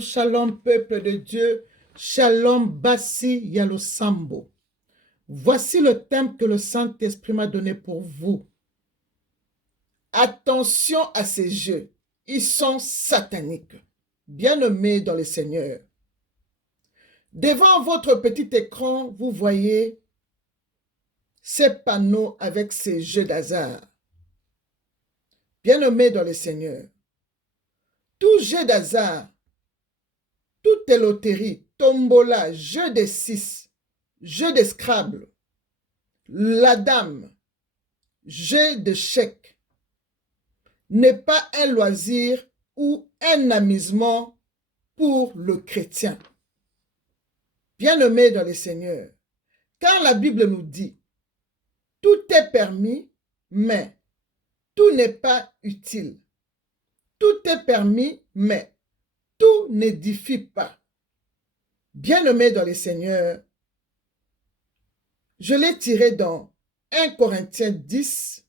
Shalom peuple de Dieu, Shalom Bassi Yalosambo. Voici le thème que le Saint-Esprit m'a donné pour vous. Attention à ces jeux, ils sont sataniques. Bien-aimés dans le Seigneur. Devant votre petit écran, vous voyez ces panneaux avec ces jeux d'hasard. Bien-aimés dans le Seigneur. Tout jeu d'hasard, toute loterie, tombola, jeu de 6, jeu de Scrabble, la dame, jeu de chèque n'est pas un loisir ou un amusement pour le chrétien. Bien-aimés dans le Seigneur, car la Bible nous dit, tout est permis, mais tout n'est pas utile. Tout est permis, mais tout n'édifie pas. Bien-aimés dans le Seigneur, je l'ai tiré dans 1 Corinthiens 10,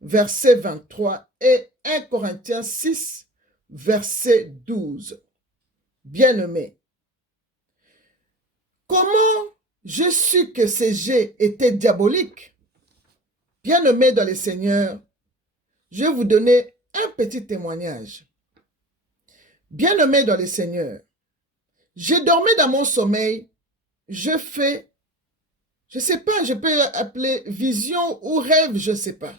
verset 23 et 1 Corinthiens 6, verset 12. Bien-aimés, comment je su que ces jeux étaient diaboliques? Bien-aimés dans le Seigneur, je vais vous donner un petit témoignage. Bien-aimés dans le Seigneur, je dormais dans mon sommeil, je fais, je ne sais pas, je peux appeler vision ou rêve, je ne sais pas.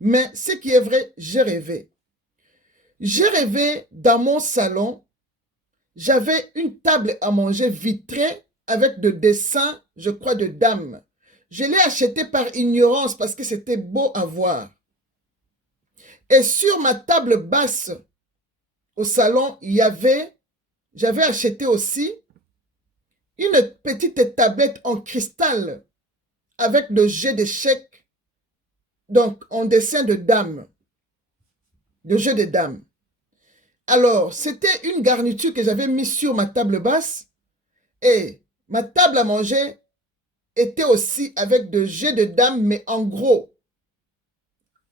Mais ce qui est vrai, j'ai rêvé. J'ai rêvé dans mon salon, j'avais une table à manger vitrée avec des dessins, je crois, de dames. Je l'ai acheté par ignorance parce que c'était beau à voir. Et sur ma table basse au salon, j'avais acheté aussi une petite tablette en cristal avec le jeu d'échecs, donc en dessin de dames, le jeu de dames. Alors, c'était une garniture que j'avais mise sur ma table basse et ma table à manger était aussi avec de jeux de dames, mais en gros,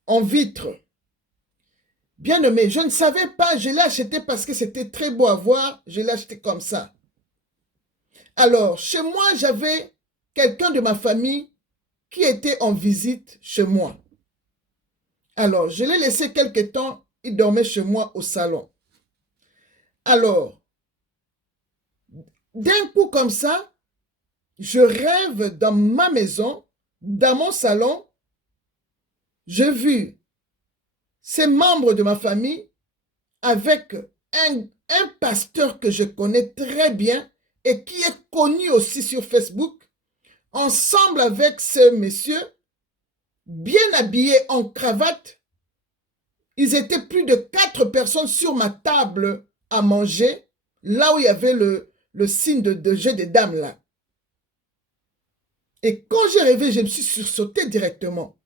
en vitre. Bien-aimé, je ne savais pas, je l'ai acheté parce que c'était très beau à voir, je l'ai acheté comme ça. Alors, chez moi, j'avais quelqu'un de ma famille qui était en visite chez moi. Alors, je l'ai laissé quelque temps, il dormait chez moi au salon. Alors, d'un coup comme ça, je rêve dans ma maison, dans mon salon, j'ai vu ces membres de ma famille avec un pasteur que je connais très bien et qui est connu aussi sur Facebook, ensemble avec ce monsieur, bien habillés en cravate. Ils étaient plus de 4 personnes sur ma table à manger, là où il y avait le signe de jeu des dames là. Et quand j'ai rêvé, je me suis sursauté directement.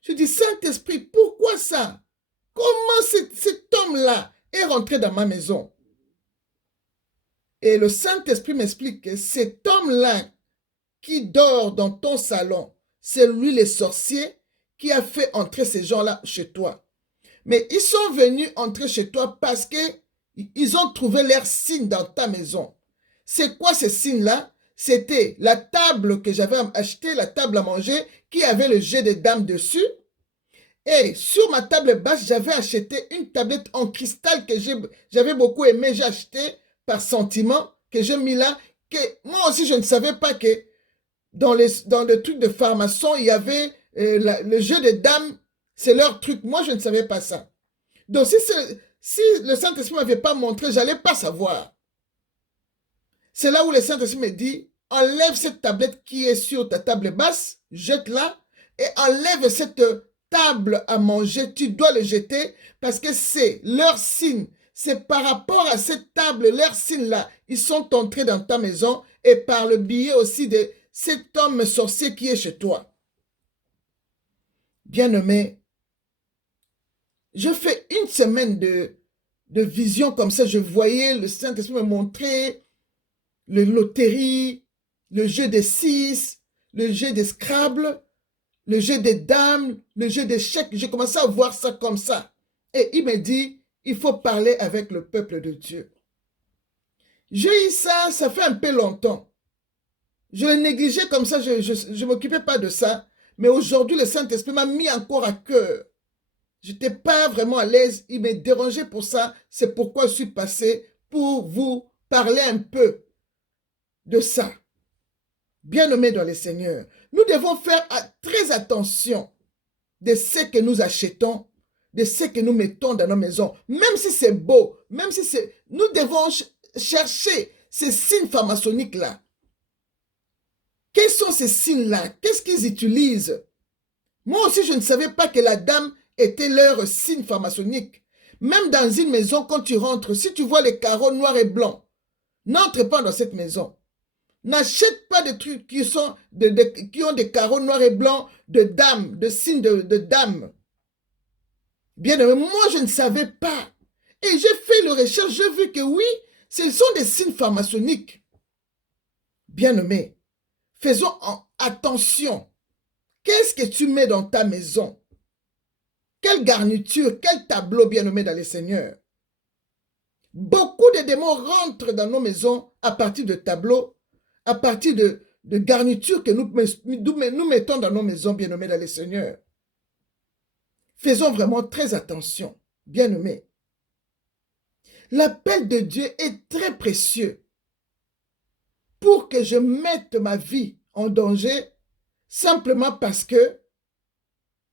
Je dis, Saint-Esprit, pourquoi ça? Comment cet homme-là est rentré dans ma maison? Et le Saint-Esprit m'explique que cet homme-là qui dort dans ton salon, c'est lui le sorcier qui a fait entrer ces gens-là chez toi. Mais ils sont venus entrer chez toi parce qu'ils ont trouvé leur signe dans ta maison. C'est quoi ce signe-là? C'était la table que j'avais achetée, la table à manger, qui avait le jeu de dames dessus. Et sur ma table basse, j'avais acheté une tablette en cristal que j'avais beaucoup aimé. J'ai acheté par sentiment, que j'ai mis là. Que moi aussi, je ne savais pas que dans le truc de pharmaçon, il y avait le jeu de dames. C'est leur truc. Moi, je ne savais pas ça. Donc, si le Saint-Esprit ne m'avait pas montré, je n'allais pas savoir. C'est là où le Saint-Esprit me dit, enlève cette tablette qui est sur ta table basse, jette-la, et enlève cette table à manger, tu dois le jeter, parce que c'est leur signe. C'est par rapport à cette table, leur signe-là, ils sont entrés dans ta maison, et par le biais aussi de cet homme sorcier qui est chez toi. Bien-aimé, je fais une semaine de vision comme ça, je voyais le Saint-Esprit me montrer le loterie, le jeu des 6, le jeu des Scrabble, le jeu des dames, le jeu des chèques. J'ai commencé à voir ça comme ça. Et il me dit, il faut parler avec le peuple de Dieu. J'ai eu ça, ça fait un peu longtemps. Je le négligeais comme ça, je ne m'occupais pas de ça. Mais aujourd'hui, le Saint-Esprit m'a mis encore à cœur. Je n'étais pas vraiment à l'aise. Il m'est dérangé pour ça. C'est pourquoi je suis passé pour vous parler un peu de ça. Bien-aimés dans le Seigneur, nous devons faire très attention de ce que nous achetons, de ce que nous mettons dans nos maisons. Même si c'est beau, même si c'est... Nous devons chercher ces signes pharmaçonniques-là. Quels sont ces signes-là? Qu'est-ce qu'ils utilisent? Moi aussi, je ne savais pas que la dame était leur signe pharmaçonnique. Même dans une maison, quand tu rentres, si tu vois les carreaux noirs et blancs, n'entre pas dans cette maison. N'achète pas de trucs qui ont des carreaux noirs et blancs de dames, de signes de dames. Bien aimé, moi je ne savais pas. Et j'ai fait le recherche, j'ai vu que oui, ce sont des signes pharmaçonniques. Bien aimé, faisons attention. Qu'est-ce que tu mets dans ta maison? Quelle garniture, quel tableau, bien aimé dans les seigneurs? Beaucoup de démons rentrent dans nos maisons à partir de tableaux, à partir de garnitures que nous mettons dans nos maisons, bien-aimés dans les seigneurs. Faisons vraiment très attention, bien-aimés. L'appel de Dieu est très précieux pour que je mette ma vie en danger simplement parce que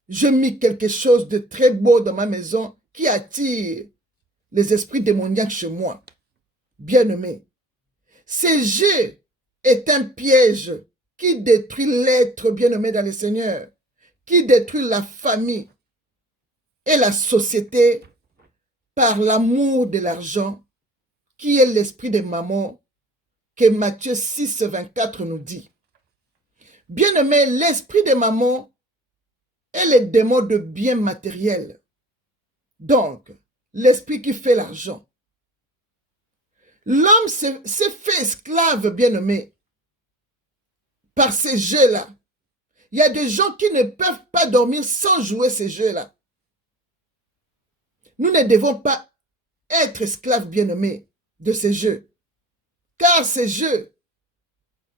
je mis quelque chose de très beau dans ma maison qui attire les esprits démoniaques chez moi. Bien-aimés, ce jeu est un piège qui détruit l'être bien-aimé dans le Seigneur, qui détruit la famille et la société par l'amour de l'argent, qui est l'esprit de maman, que Matthieu 6, 24 nous dit. Bien-aimé, l'esprit de maman est le démon de biens matériels. Donc, l'esprit qui fait l'argent. L'homme s'est fait esclave, bien-aimé, par ces jeux-là. Il y a des gens qui ne peuvent pas dormir sans jouer ces jeux-là. Nous ne devons pas être esclaves, bien-aimés, de ces jeux. Car ces jeux,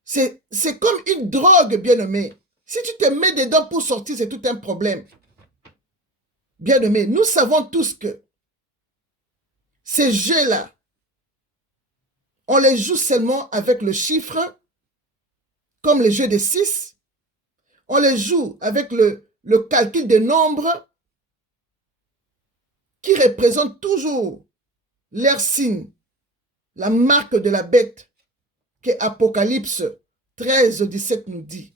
c'est comme une drogue, bien-aimé. Si tu te mets dedans pour sortir, c'est tout un problème. Bien-aimé, nous savons tous que ces jeux-là, on les joue seulement avec le chiffre, comme les jeux de 6. On les joue avec le calcul des nombres qui représente toujours leur signe, la marque de la bête que Apocalypse 13, 17 nous dit.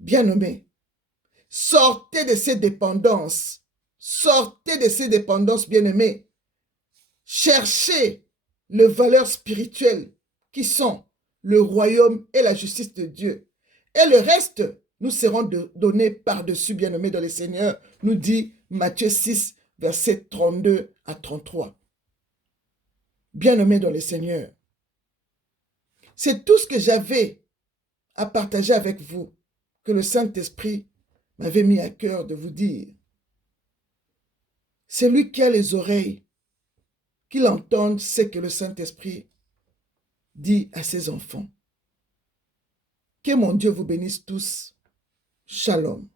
Bien-aimés, sortez de ces dépendances. Sortez de ces dépendances, bien-aimés. Cherchez les valeurs spirituelles qui sont le royaume et la justice de Dieu. Et le reste, nous serons donnés par-dessus, bien-aimés dans le Seigneur, nous dit Matthieu 6, versets 32 à 33. Bien-aimés dans le Seigneur, c'est tout ce que j'avais à partager avec vous, que le Saint-Esprit m'avait mis à cœur de vous dire. Celui qui a les oreilles, qu'il entende ce que le Saint-Esprit dit à ses enfants. Que mon Dieu vous bénisse tous. Shalom.